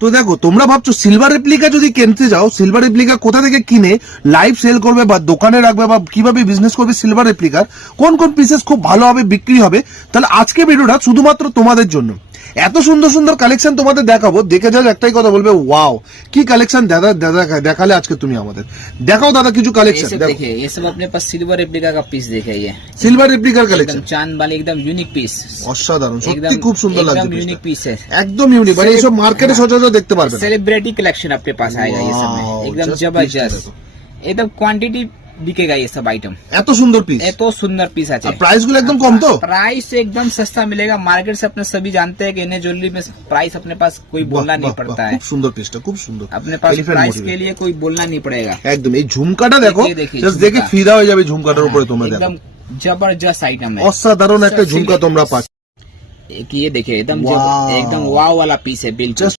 তো দেখো তোমরা ভাবছো সিলভার রেপ্লিকা যদি কিনতে যাও, সিলভার রেপ্লিকা কোথা থেকে কিনে লাইভ সেল করবে বা দোকানে রাখবে বা কিভাবে বিজনেস করবে সিলভার রেপ্লিকার, কোন কোন পিসেস খুব ভালোভাবে বিক্রি হবে, তাহলে আজকে ভিডিওটা শুধুমাত্র তোমাদের জন্য। এত সুন্দর সুন্দর কালেকশন তোমাদের দেখাবো, দেখে যাও একটাই কথা বলবে ওয়াও কি কালেকশন দাদা দাদা দেখালে আজকে তুমি আমাদের। দেখাও दादा কিছু কালেকশন। देखिए ये सब अपने पास सिल्वर रेप्लिका का पीस देखे, ये সিলভার রেপ্লিকার एकदम কালেকশন चांद वाले एकदम यूनिक पीस, অসাধারণ, সত্যি एकदम খুব সুন্দর লাগছে एकदम পিসটা। यूनिक पीस है। একদম ইউনিক, মানে এইসব মার্কেটে সচরাচর দেখতে পারবে না। सेलिब्रिटी कलेक्शन अपने पास आएगा ये सब में, Wow, एकदम just जबरदस्त, piece एकदम क्वांटिटी बिकेगा ये सब आइटम। এত সুন্দর পিস, ये तो सुंदर पीस আর আছে। প্রাইস গুলো একদম কম তো। प्राइस एकदम सस्ता मिलेगा, मार्केट से अपने सभी जानते हैं कि इन्हें ज्वेलरी में प्राइस अपने पास कोई बोलना नहीं पड़ता है, খুব সুন্দর পিসটা, খুব সুন্দর। अपने पास Elephant प्राइस motive के लिए कोई बोलना नहीं पड़ेगा। একদম। এই ঝুমকাটা দেখো, देखिए, জাস্ট झुमका। দেখে ফিদা হয়ে যাবে ঝুমকাটার উপরে। তোমরা দেখো एकदम जबरदस्त आइटम है। অসাধারণ একটা ঝুমকা তোমরা পাচ্ছ। एक ये देखिए एकदम Wow. एकदम वाव वाला पीस है बिल्कुल। জাস্ট